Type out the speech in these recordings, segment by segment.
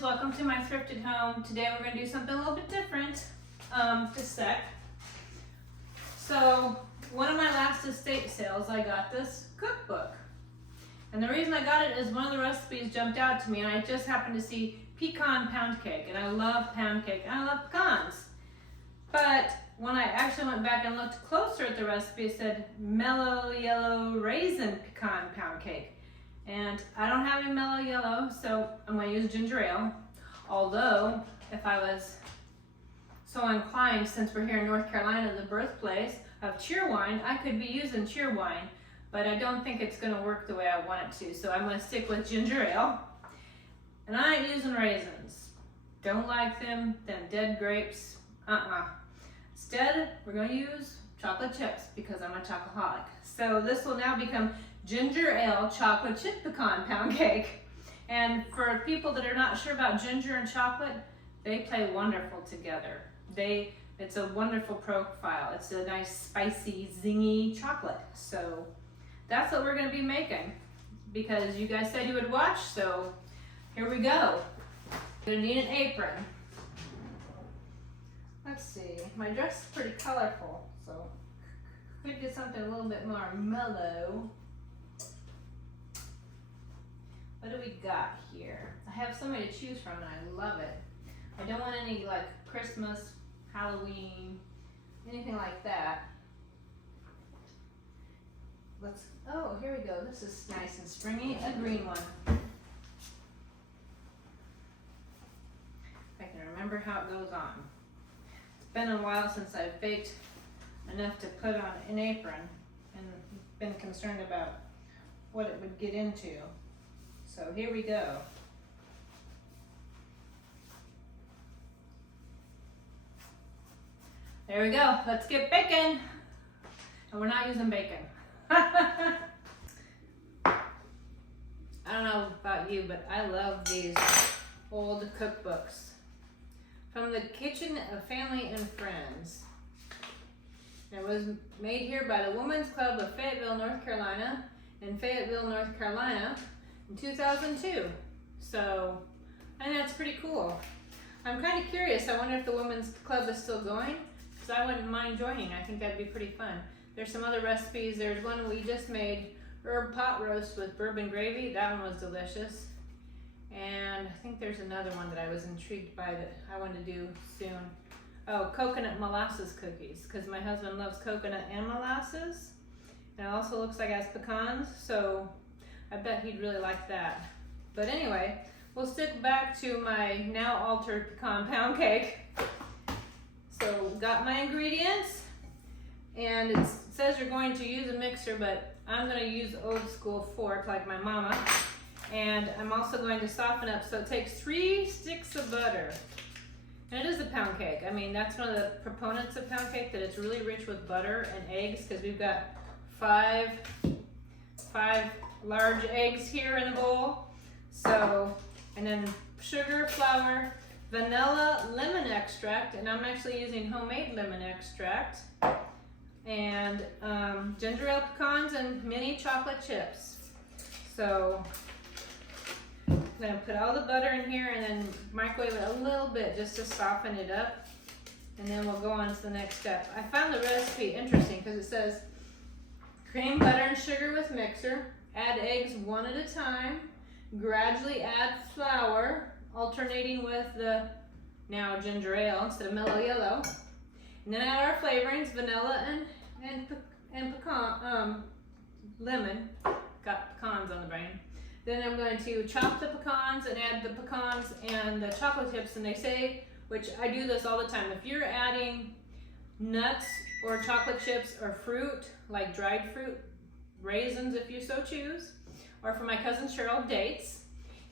friends, welcome to my thrifted home. Today we're going to do something a little bit different to sec. So one of my last estate sales I got this cookbook. And the reason I got it is one of the recipes jumped out to me, and I just happened to see pecan pound cake, and I love pound cake and I love pecans. But when I actually went back and looked closer at the recipe, it said Mello-Yello raisin pecan pound cake. And I don't have any Mello-Yello, so I'm going to use ginger ale. Although, if I was so inclined, since we're here in North Carolina, the birthplace of cheerwine, I could be using cheerwine, but I don't think it's going to work the way I want it to. So I'm going to stick with ginger ale. And I ain't using raisins. Don't like them dead grapes. Instead, we're going to use chocolate chips because I'm a chocoholic. So this will now become ginger ale chocolate chip pecan pound cake. And for people that are not sure about ginger and chocolate, they play wonderful together. It's a wonderful profile. It's a nice spicy zingy chocolate. So that's what we're going to be making because you guys said you would watch, so here we go. You're going to need an apron. Let's see, my dress is pretty colorful, so could get something a little bit more mellow. What do we got here? I have so many to choose from and I love it. I don't want any like Christmas, Halloween, anything like that. Oh, here we go. This is nice and springy, a green one. I can remember how it goes on. It's been a while since I've baked enough to put on an apron and been concerned about what it would get into. So here we go. There we go. Let's get baking. And we're not using bacon. I don't know about you, but I love these old cookbooks. From the Kitchen of Family and Friends. It was made here by the Women's Club of Fayetteville, North Carolina, in Fayetteville, North Carolina, in 2002. So, I think that's pretty cool. I'm kind of curious. I wonder if the Women's Club is still going, because I wouldn't mind joining. I think that'd be pretty fun. There's some other recipes. There's one we just made, herb pot roast with bourbon gravy. That one was delicious. And I think there's another one that I was intrigued by that I want to do soon. Oh, coconut molasses cookies, because my husband loves coconut and molasses. And it also looks like it has pecans, so I bet he'd really like that. But anyway, we'll stick back to my now altered pecan pound cake. So got my ingredients, and it says you're going to use a mixer, but I'm going to use old school fork like my mama. And I'm also going to soften up, so it takes 3 sticks of butter. And it is a pound cake. I mean, that's one of the proponents of pound cake, that it's really rich with butter and eggs, because we've got five large eggs here in the bowl. So, and then sugar, flour, vanilla, lemon extract, and I'm actually using homemade lemon extract, and ginger ale pecans and mini chocolate chips. So, I'm going to put all the butter in here and then microwave it a little bit just to soften it up. And then we'll go on to the next step. I found the recipe interesting because it says cream, butter, and sugar with mixer. Add eggs one at a time. Gradually add flour, alternating with the now ginger ale instead of Mello-Yello. And then add our flavorings, vanilla and pecan, lemon. Got pecans on the brain. Then I'm going to chop the pecans and add the pecans and the chocolate chips. And they say, which I do this all the time, if you're adding nuts or chocolate chips or fruit, like dried fruit, raisins if you so choose, or for my cousin Cheryl, dates,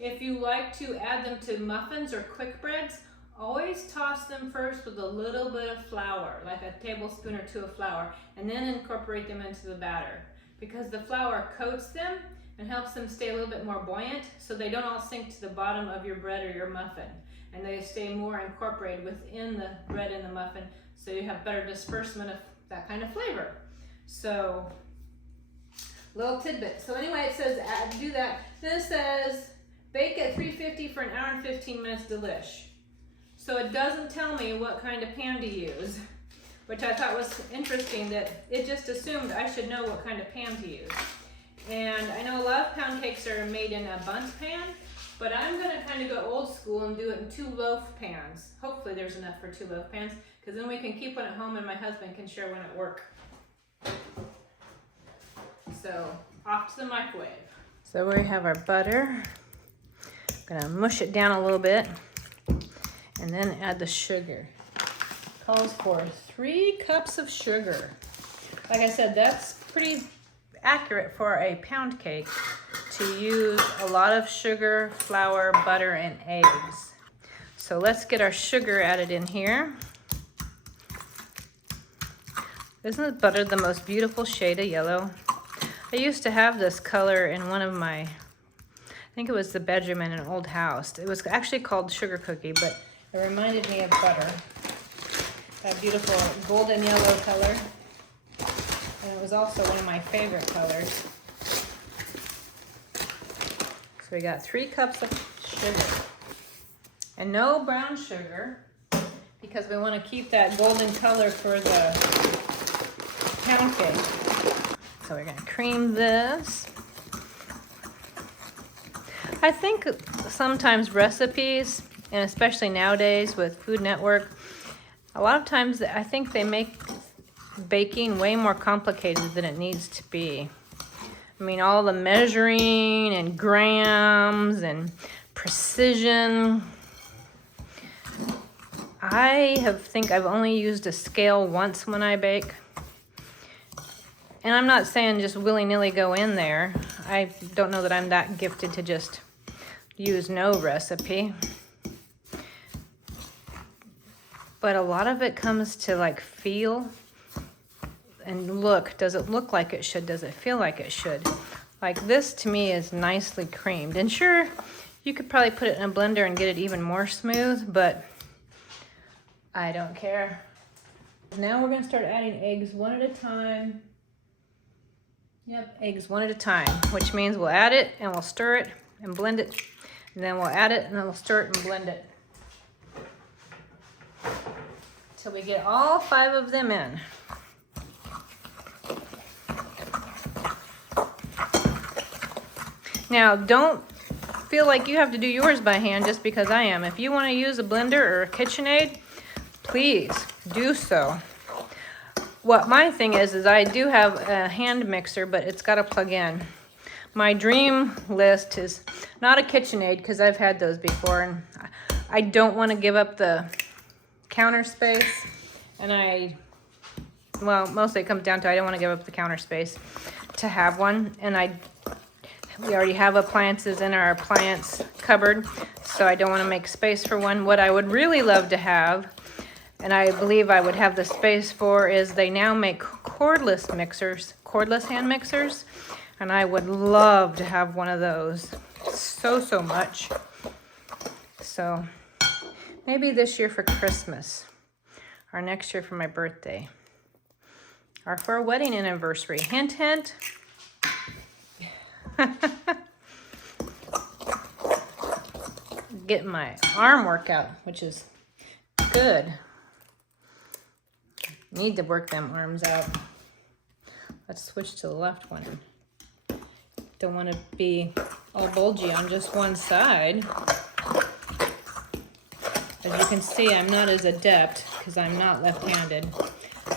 if you like to add them to muffins or quick breads, always toss them first with a little bit of flour, like a tablespoon or 2 of flour, and then incorporate them into the batter. Because the flour coats them and helps them stay a little bit more buoyant, so they don't all sink to the bottom of your bread or your muffin, and they stay more incorporated within the bread and the muffin, so you have better disbursement of that kind of flavor. So, little tidbit. So anyway, it says do that. Then it says bake at 350 for an hour and 15 minutes, delish. So it doesn't tell me what kind of pan to use, which I thought was interesting, that it just assumed I should know what kind of pan to use. And I know a lot of pound cakes are made in a bundt pan, but I'm gonna kind of go old school and do it in 2 loaf pans. Hopefully there's enough for 2 loaf pans, because then we can keep one at home and my husband can share one at work. So off to the microwave. So we have our butter. I'm gonna mush it down a little bit and then add the sugar. Calls for 3 cups of sugar. Like I said, that's pretty accurate for a pound cake, to use a lot of sugar, flour, butter, and eggs. So let's get our sugar added in here. Isn't butter the most beautiful shade of yellow? I used to have this color in one of my, I think it was the bedroom in an old house. It was actually called sugar cookie, but it reminded me of butter. That beautiful golden yellow color. And it was also one of my favorite colors. So we got 3 cups of sugar. And no brown sugar, because we want to keep that golden color for the pound cake. So we're gonna cream this. I think sometimes recipes, and especially nowadays with Food Network, a lot of times I think they make baking way more complicated than it needs to be. I mean, all the measuring and grams and precision. I think I've only used a scale once when I bake. And I'm not saying just willy-nilly go in there. I don't know that I'm that gifted to just use no recipe. But a lot of it comes to like feel and look. Does it look like it should? Does it feel like it should? Like this to me is nicely creamed. And sure, you could probably put it in a blender and get it even more smooth, but I don't care. Now we're gonna start adding eggs one at a time. Yep, eggs one at a time, which means we'll add it and we'll stir it and blend it, and then we'll add it and then we'll stir it and blend it till we get all 5 of them in. Now, don't feel like you have to do yours by hand just because I am. If you want to use a blender or a KitchenAid, please do so. What my thing is I do have a hand mixer, but it's got to plug in. My dream list is not a KitchenAid, because I've had those before, and I don't want to give up the counter space. And well, mostly it comes down to I don't want to give up the counter space to have one. And we already have appliances in our appliance cupboard, so I don't want to make space for one. What I would really love to have, and I believe I would have the space for, is they now make cordless mixers, cordless hand mixers, and I would love to have one of those so much. So maybe this year for Christmas, or next year for my birthday, or for a wedding anniversary. Hint, hint. Get my arm workout, which is good. Need to work them arms out. Let's switch to the left one. Don't want to be all bulgy on just one side. As you can see, I'm not as adept because I'm not left-handed.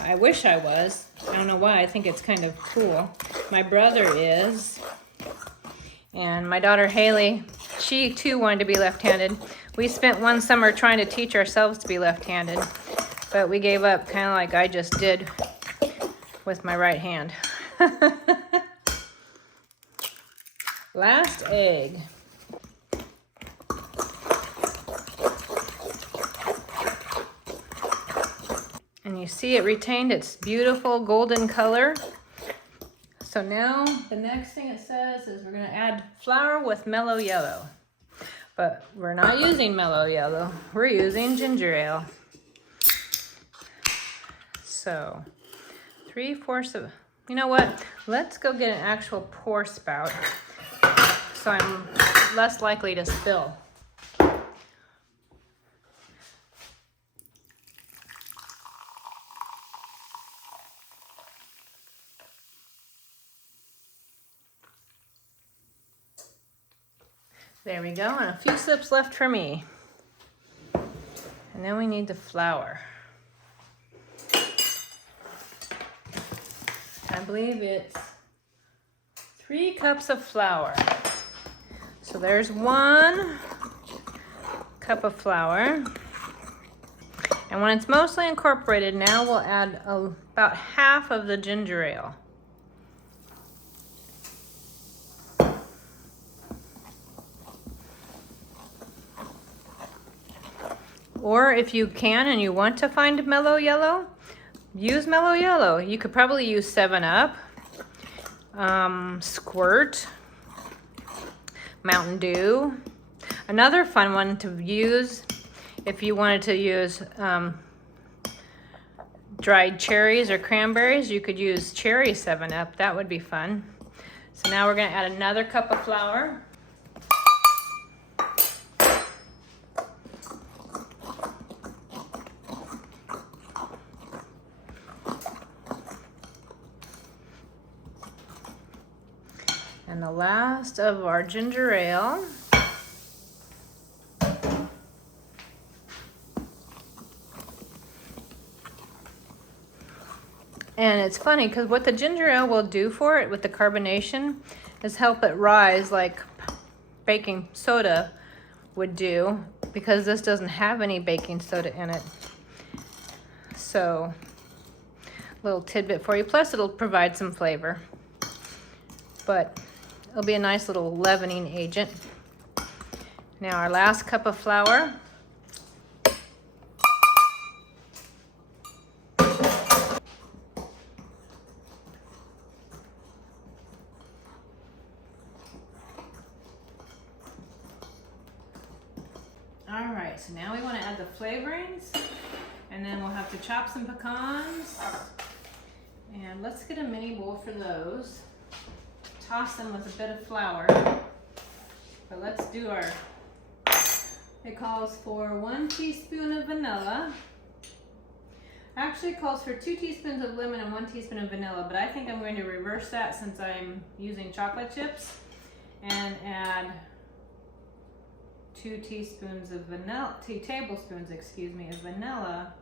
I wish I was. I don't know why. I think it's kind of cool. My brother is. And my daughter Haley, she too wanted to be left-handed. We spent one summer trying to teach ourselves to be left-handed, but we gave up, kind of like I just did with my right hand. Last egg. And you see it retained its beautiful golden color. So now the next thing it says is we're going to add flour with Mello-Yello. But we're not using Mello-Yello. We're using ginger ale. So 3/4 of, you know what? Let's go get an actual pour spout. So I'm less likely to spill. There we go, and a few sips left for me. And then we need the flour. I believe it's 3 cups of flour. So there's 1 cup of flour. And when it's mostly incorporated, now we'll add about half of the ginger ale. Or if you can and you want to find Mello-Yello, use Mello-Yello. You could probably use 7-Up, Squirt, Mountain Dew. Another fun one to use if you wanted to use dried cherries or cranberries, you could use cherry 7-Up. That would be fun. So now we're going to add another cup of flour. And the last of our ginger ale. And it's funny because what the ginger ale will do for it with the carbonation is help it rise like baking soda would do, because this doesn't have any baking soda in it. So, a little tidbit for you. Plus it'll provide some flavor. But it'll be a nice little leavening agent. Now our last cup of flour. All right, so now we want to add the flavorings, and then we'll have to chop some pecans. And let's get a mini bowl for those. Toss them with a bit of flour. But let's do our, it calls for 1 teaspoon of vanilla. Actually it calls for 2 teaspoons of lemon and 1 teaspoon of vanilla, but I think I'm going to reverse that since I'm using chocolate chips and add 2 teaspoons of vanilla, 2 tablespoons, excuse me, of vanilla.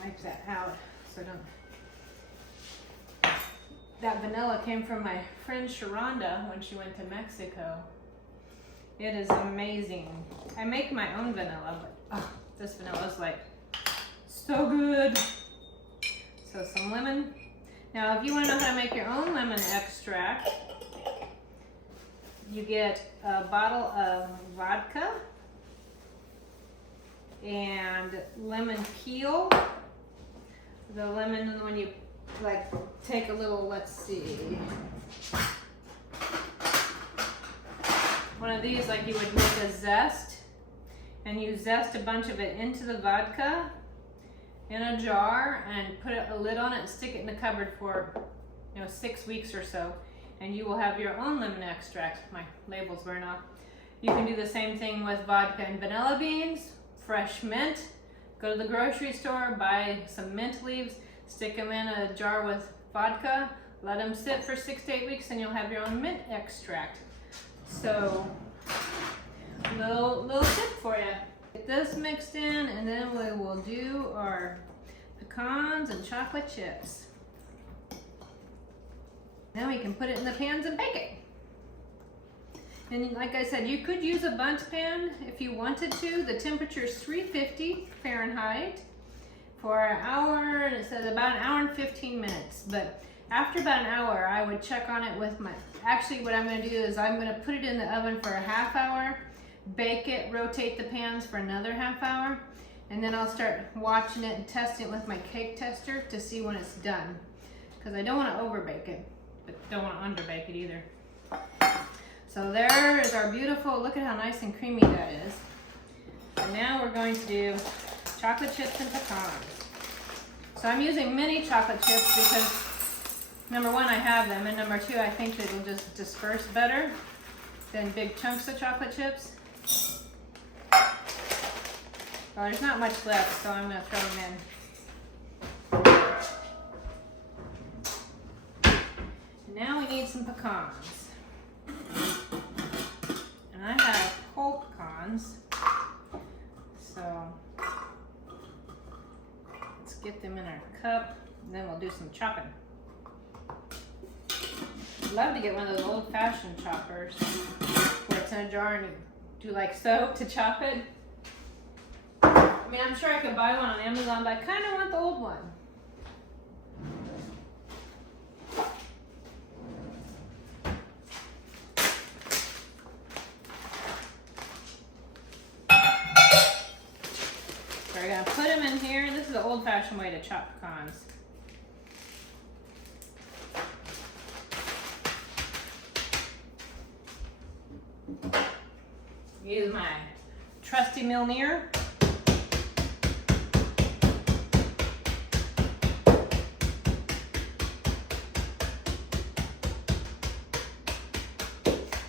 Wipe that out so don't. That vanilla came from my friend Sharonda when she went to Mexico. It is amazing. I make my own vanilla, but oh, this vanilla is like so good. So some lemon. Now if you want to know how to make your own lemon extract, you get a bottle of vodka and lemon peel. The lemon, when you like take a little, let's see, one of these, like you would make a zest, and you zest a bunch of it into the vodka in a jar and put a lid on it and stick it in the cupboard for 6 weeks or so, and you will have your own lemon extract. My label's wearing off. You can do the same thing with vodka and vanilla beans, fresh mint. Go to the grocery store, buy some mint leaves, stick them in a jar with vodka, let them sit for 6 to 8 weeks, and you'll have your own mint extract. So, little tip for you. Get this mixed in, and then we will do our pecans and chocolate chips. Then we can put it in the pans and bake it. And like I said, you could use a bundt pan if you wanted to. The temperature is 350 Fahrenheit for an hour, and it says about an hour and 15 minutes. But after about an hour, I would check on it with my, actually what I'm gonna do is I'm gonna put it in the oven for a half hour, bake it, rotate the pans for another half hour, and then I'll start watching it and testing it with my cake tester to see when it's done. Because I don't wanna overbake it, but don't wanna underbake it either. So there is our beautiful, look at how nice and creamy that is. And now we're going to do chocolate chips and pecans. So I'm using mini chocolate chips because number one, I have them, and number two, I think they will just disperse better than big chunks of chocolate chips. Well, there's not much left, so I'm gonna throw them in. Now we need some pecans. And I have whole pecans, so let's get them in our cup, and then we'll do some chopping. I'd love to get one of those old-fashioned choppers where it's in a jar and you do like so to chop it. I mean, I'm sure I could buy one on Amazon, but I kind of want the old one. So we're gonna put them in here. This is the old-fashioned way to chop pecans. Use my trusty Milner.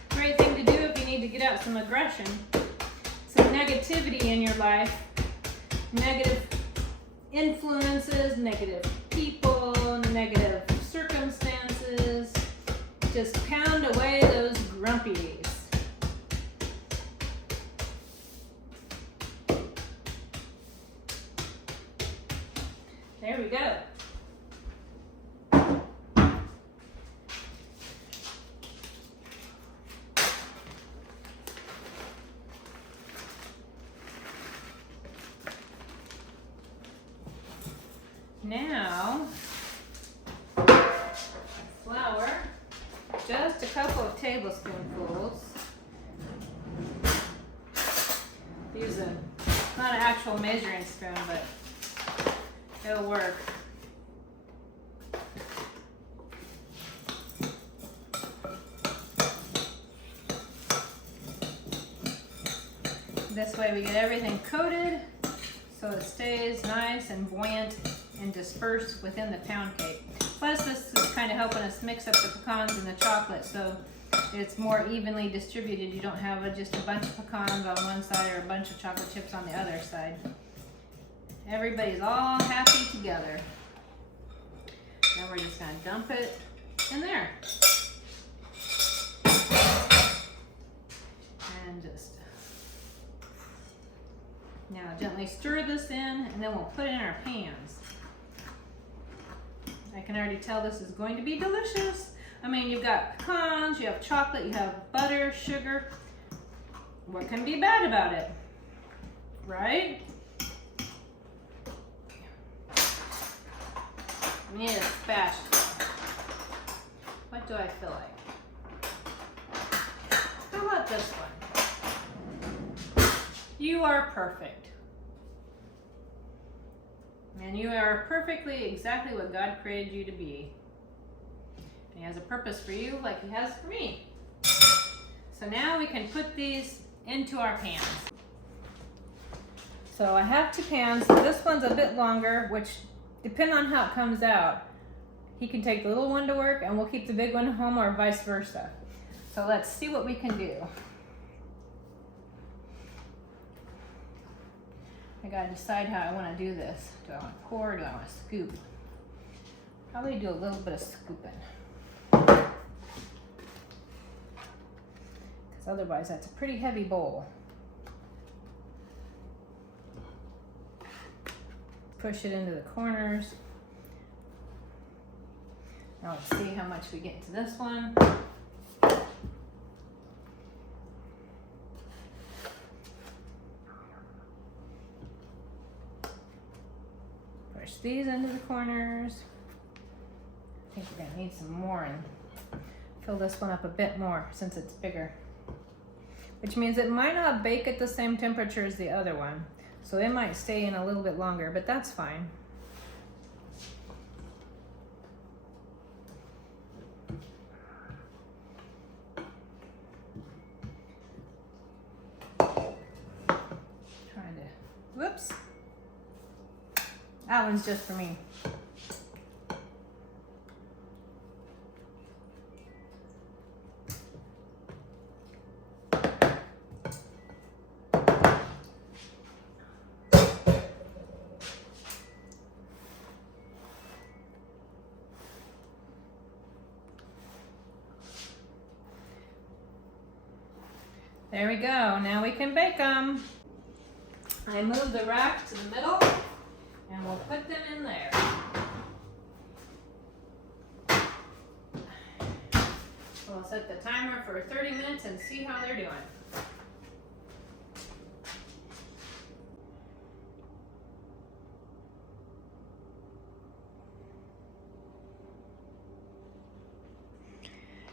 Great thing to do if you need to get out some aggression, some negativity in your life, negative influences, negative people, negative circumstances. Just pound away those grumpies. There we go. Now, flour, just a couple of tablespoonfuls. Use not an actual measuring spoon, but it'll work. This way we get everything coated so it stays nice and buoyant and dispersed within the pound cake. Plus this is kind of helping us mix up the pecans and the chocolate so it's more evenly distributed. You don't have just a bunch of pecans on one side or a bunch of chocolate chips on the other side. Everybody's all happy together. Now we're just gonna dump it in there. And just, now gently stir this in and then we'll put it in our pans. I can already tell this is going to be delicious. I mean, you've got pecans, you have chocolate, you have butter, sugar. What can be bad about it, right? I need a spatula. What do I feel like? How about this one? You are perfect. And you are perfectly exactly what God created you to be. And He has a purpose for you like He has for me. So now we can put these into our pans. So I have two pans. This one's a bit longer, which depending on how it comes out, He can take the little one to work and we'll keep the big one home or vice versa. So let's see what we can do. I gotta decide how I wanna do this. Do I wanna pour or do I wanna scoop? Probably do a little bit of scooping. Because otherwise that's a pretty heavy bowl. Push it into the corners. Now let's see how much we get into this one. Push these into the corners. I think we're gonna need some more and fill this one up a bit more since it's bigger. Which means it might not bake at the same temperature as the other one. So they might stay in a little bit longer, but that's fine. Whoops. That one's just for me. There we go. Now we can bake them. I moved the rack to the middle and we'll put them in there. We'll set the timer for 30 minutes and see how they're doing.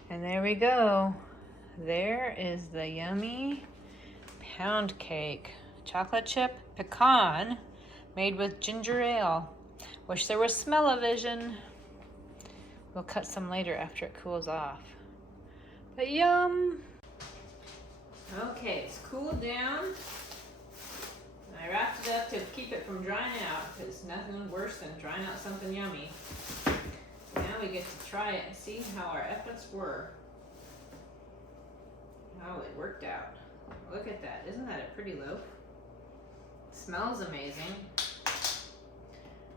And there we go. There is the yummy pound cake. Chocolate chip pecan made with ginger ale. Wish there was smell-o-vision. We'll cut some later after it cools off. But yum! Okay, it's cooled down. I wrapped it up to keep it from drying out because nothing worse than drying out something yummy. Now we get to try it and see how our efforts were. How it worked out. Look at that. Isn't that a pretty loaf? It smells amazing.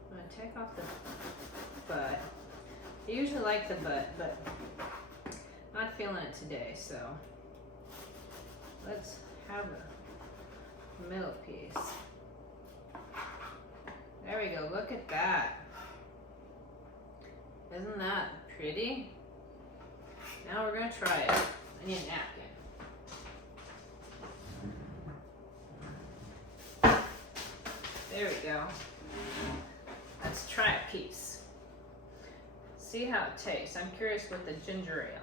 I'm going to take off the butt. I usually like the butt, but not feeling it today, so let's have a middle piece. There we go. Look at that. Isn't that pretty? Now we're going to try it. I need a napkin. There we go. Let's try a piece. See how it tastes. I'm curious with the ginger ale.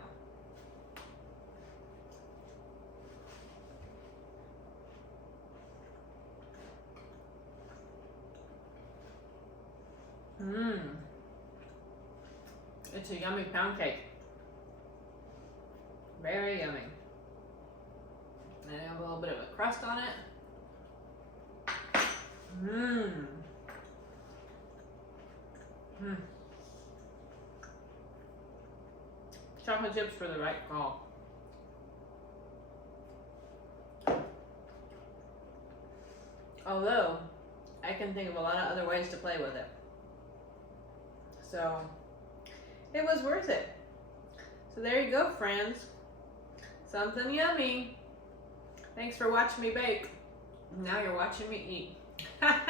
It's a yummy pound cake. Very yummy. And I have a little bit of a crust on it. Chocolate chips for the right call. Although, I can think of a lot of other ways to play with it. So, it was worth it. So there you go, friends. Something yummy. Thanks for watching me bake. Now you're watching me eat. A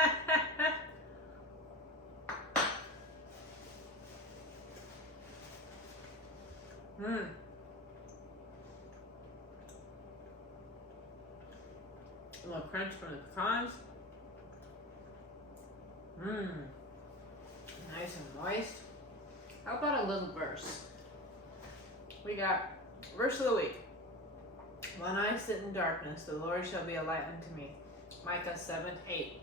little crunch from the pecans. Nice and moist. How about a little verse? We got verse of the week. When I sit in darkness, the Lord shall be a light unto me. Micah 7:8.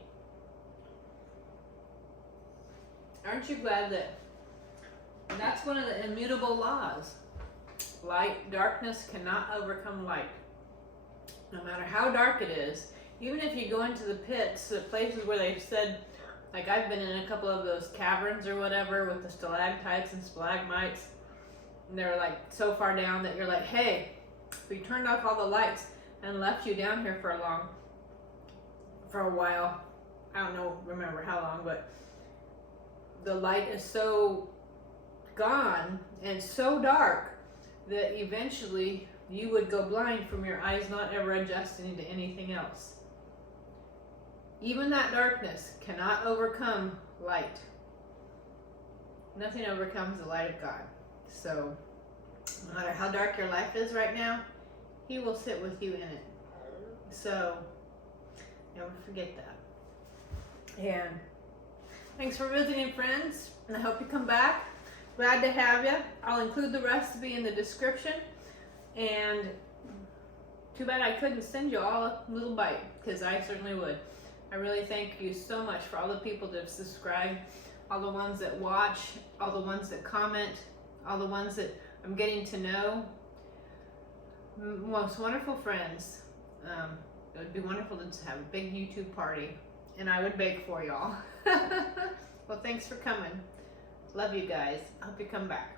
Aren't you glad that that's one of the immutable laws? Light, darkness cannot overcome light. No matter how dark it is, even if you go into the pits, the places where they've said, like I've been in a couple of those caverns or whatever with the stalactites and stalagmites, and they're like so far down that you're like, hey, if we turned off all the lights and left you down here for a while, I don't know, remember how long, but the light is so gone and so dark that eventually you would go blind from your eyes not ever adjusting to anything else. Even that darkness cannot overcome light. Nothing overcomes the light of God. So, no matter how dark your life is right now, He will sit with you in it. So, never forget that. And thanks for visiting, friends. And I hope you come back. Glad to have you. I'll include the recipe in the description. And too bad I couldn't send you all a little bite, because I certainly would. I really thank you so much for all the people that have subscribed, all the ones that watch, all the ones that comment, all the ones that I'm getting to know. Most wonderful friends. It would be wonderful to have a big YouTube party and I would bake for y'all. Well, thanks for coming. Love you guys. I hope you come back.